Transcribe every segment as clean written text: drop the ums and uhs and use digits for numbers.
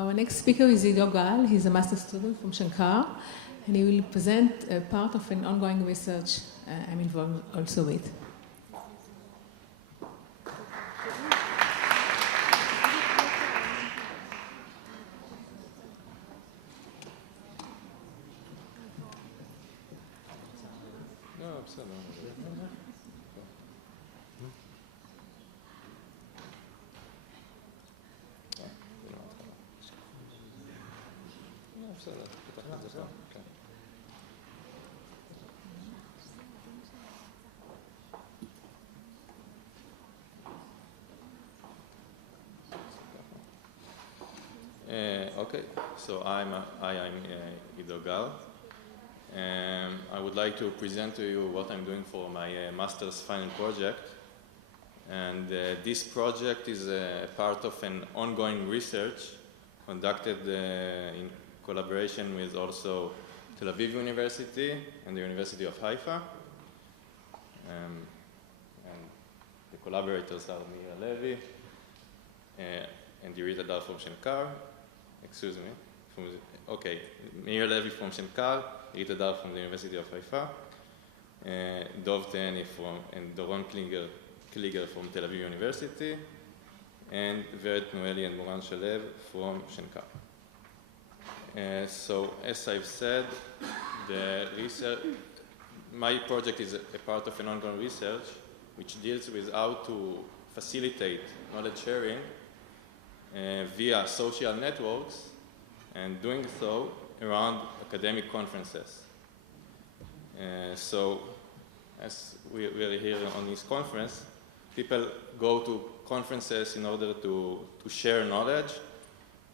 Our next speaker is Ido Gal. He's a master's student from Shankar, and he will present a part of an ongoing research I'm involved also with. Okay, so I am Ido Gal. I would like to present to you what I'm doing for my master's final project. And this project is a part of an ongoing research conducted in collaboration with also Tel Aviv University and the University of Haifa. And the collaborators are Meir Levy and Ido Gal from Shankar. Excuse me. Meir Levy from Shankar, Ido Gal from the University of Haifa, Dov Teheni and Doron Kliger from Tel Aviv University, and Veret Noeli and Moran Shalev from Shankar. So, as I've said, my project is a part of an ongoing research which deals with how to facilitate knowledge sharing via social networks, and doing so around academic conferences. So, as we are here on this conference, people go to conferences in order to share knowledge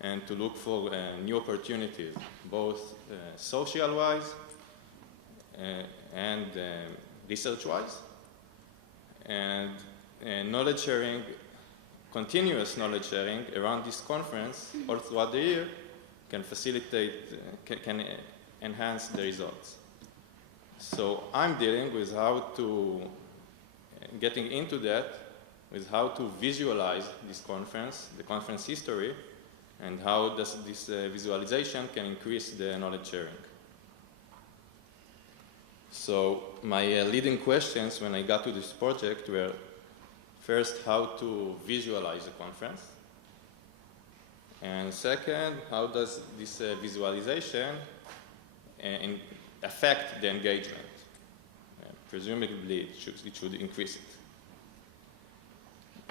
and to look for new opportunities, both social-wise and research-wise. And knowledge sharing, continuous knowledge sharing around this conference all throughout the year can can enhance the results. So I'm dealing with getting into that, with how to visualize this conference, the conference history, and how does this visualization can increase the knowledge sharing. So my leading questions when I got to this project were, first, how to visualize the conference, and second, how does this visualization affect the engagement? Presumably, it should increase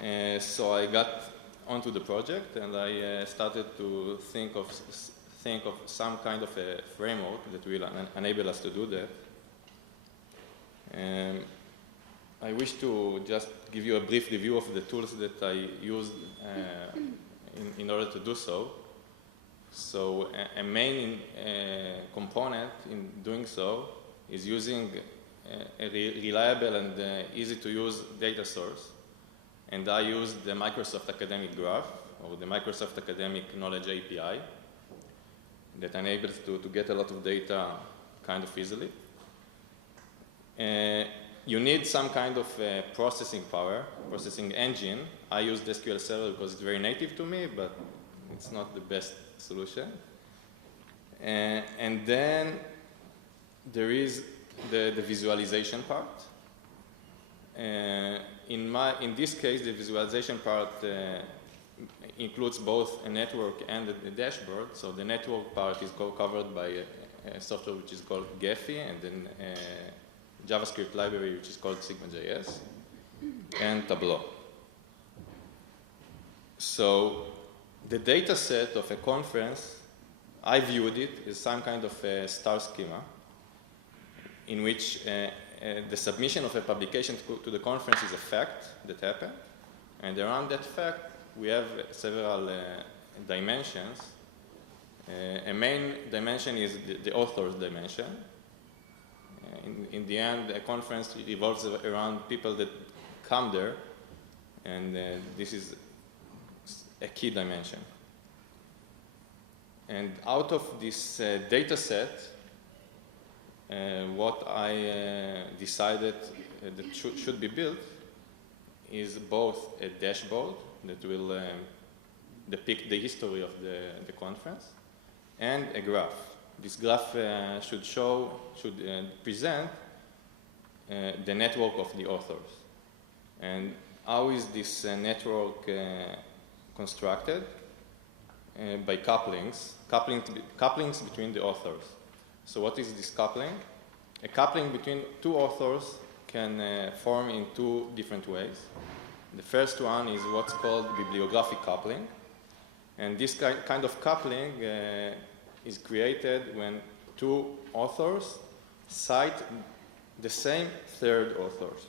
it. So I got onto the project, and I started to think of some kind of a framework that will enable us to do that. I wish to just give you a brief review of the tools that I used in order to do so. So a main component in doing so is using a reliable and easy to use data source. And I used the Microsoft Academic Graph, or the Microsoft Academic Knowledge API, that enables to get a lot of data kind of easily. You need some kind of processing power, processing engine. I use the SQL Server because it's very native to me, but it's not the best solution. And then there is the visualization part. In this case, the visualization part includes both a network and a dashboard. So the network part is covered by a software which is called Gephi, and then JavaScript library which is called Sigma.js, and Tableau. So the data set of a conference, I viewed it as some kind of a star schema in which the submission of a publication to the conference is a fact that happened, and around that fact we have several dimensions. A main dimension is the author's dimension. In the end, a conference revolves around people that come there, and this is a key dimension. And out of this data set, what I decided that should be built is both a dashboard that will depict the history of the conference, and a graph. This graph should present the network of the authors. And how is this network constructed? By couplings between the authors. So what is this coupling? A coupling between two authors can form in two different ways. The first one is what's called bibliographic coupling. And this kind of coupling is created when two authors cite the same third authors.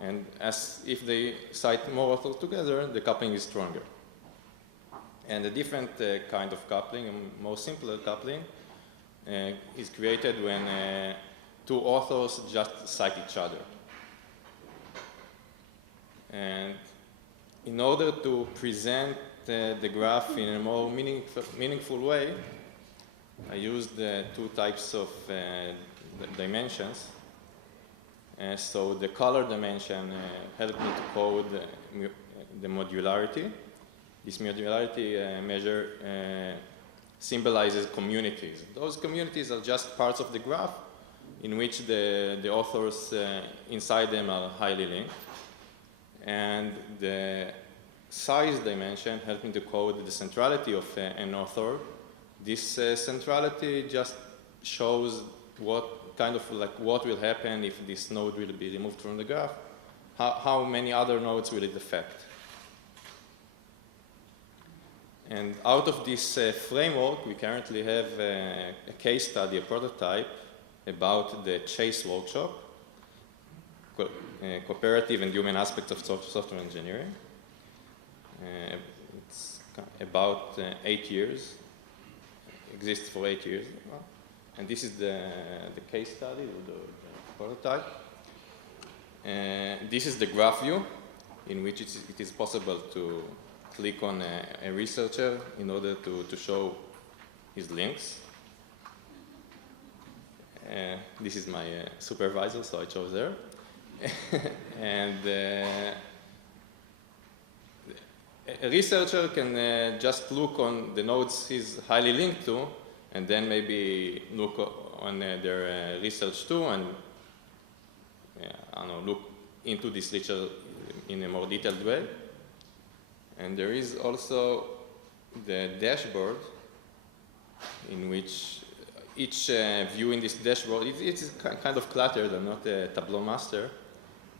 And as if they cite more authors together, the coupling is stronger. And a different kind of coupling, a more simpler coupling, is created when two authors just cite each other. And in order to present the graph in a more meaningful way, I used two types of dimensions. So the color dimension helped me to code the modularity. This modularity measure symbolizes communities. Those communities are just parts of the graph in which the authors inside them are highly linked. And the size dimension helped me to code the centrality of an author. This centrality just shows what will happen if this node will be removed from the graph, how many other nodes will it affect. And out of this framework, we currently have a case study, a prototype, about the CHASE workshop, cooperative and human aspects of software engineering. It's about 8 years, exists for 8 years. And this is the case study, the prototype. This is the graph view, in which it is possible to click on a researcher in order to show his links. This is my supervisor, so I chose her. And a researcher can just look on the nodes he's highly linked to, and then maybe look on their research too, and look into this research in a more detailed way. And there is also the dashboard, in which each view in this dashboard, it is kind of cluttered. I'm not a Tableau master,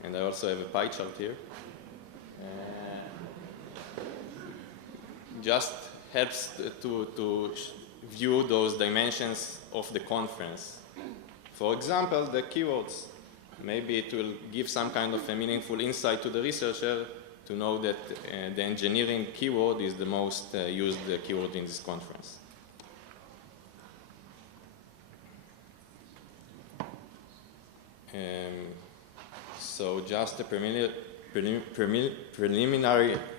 and I also have a pie chart here. Just helps to view those dimensions of the conference. For example, the keywords. Maybe it will give some kind of a meaningful insight to the researcher to know that the engineering keyword is the most used keyword in this conference. So just a preliminary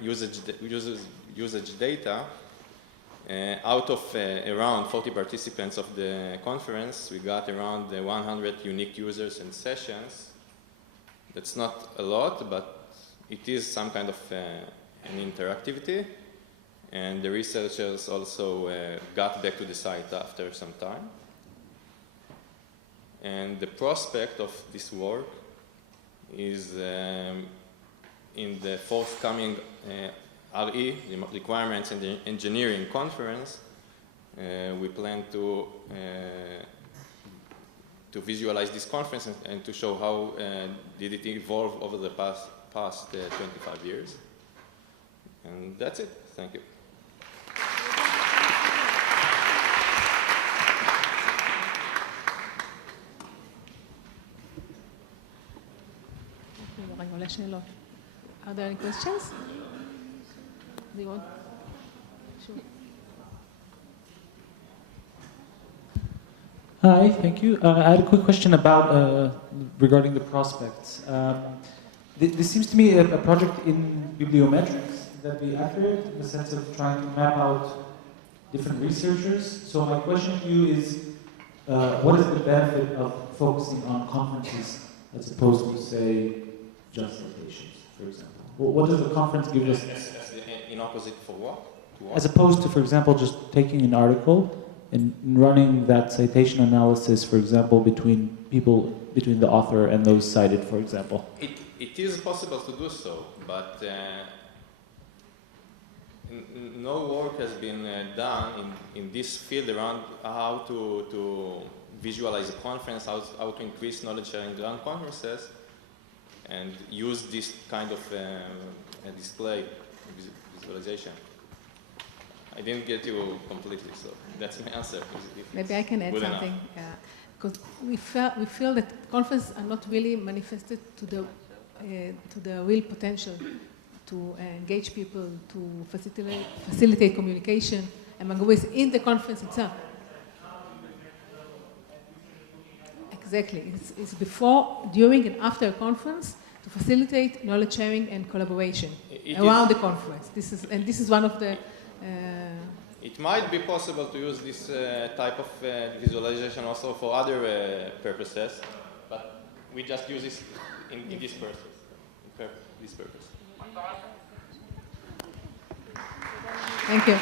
usage data. Out of around 40 participants of the conference, we got around 100 unique users and sessions. That's not a lot, but it is some kind of an interactivity. And the researchers also got back to the site after some time. And the prospect of this work is in the forthcoming RE, the Requirements and Engineering Conference. We plan to visualize this conference and to show how did it evolve over the past 25 years. And that's it. Thank you. Are there any questions? Do you want? Sure. Hi, thank you. I had a quick question about regarding the prospects. This seems to me a project in bibliometrics. Would that be accurate in the sense of trying to map out different researchers? So my question to you is, what is the benefit of focusing on conferences as opposed to, say, just citations, for example? What does the conference give us? In opposite for what? To what? As opposed to, for example, just taking an article and running that citation analysis, for example, between the author and those cited, for example. It is possible to do so, but no work has been done in this field around how to visualize a conference, how to increase knowledge sharing around conferences, and use this kind of display visualization. I didn't get you completely, so that's my answer. Maybe I can add something, because we feel that conferences are not really manifested to the real potential to engage people, to facilitate communication among in the conference itself. Exactly. It's before, during, and after a conference to facilitate knowledge sharing and collaboration around the conference. This is one of the. It might be possible to use this type of visualization also for other purposes, but we just use this in this purpose. Thank you.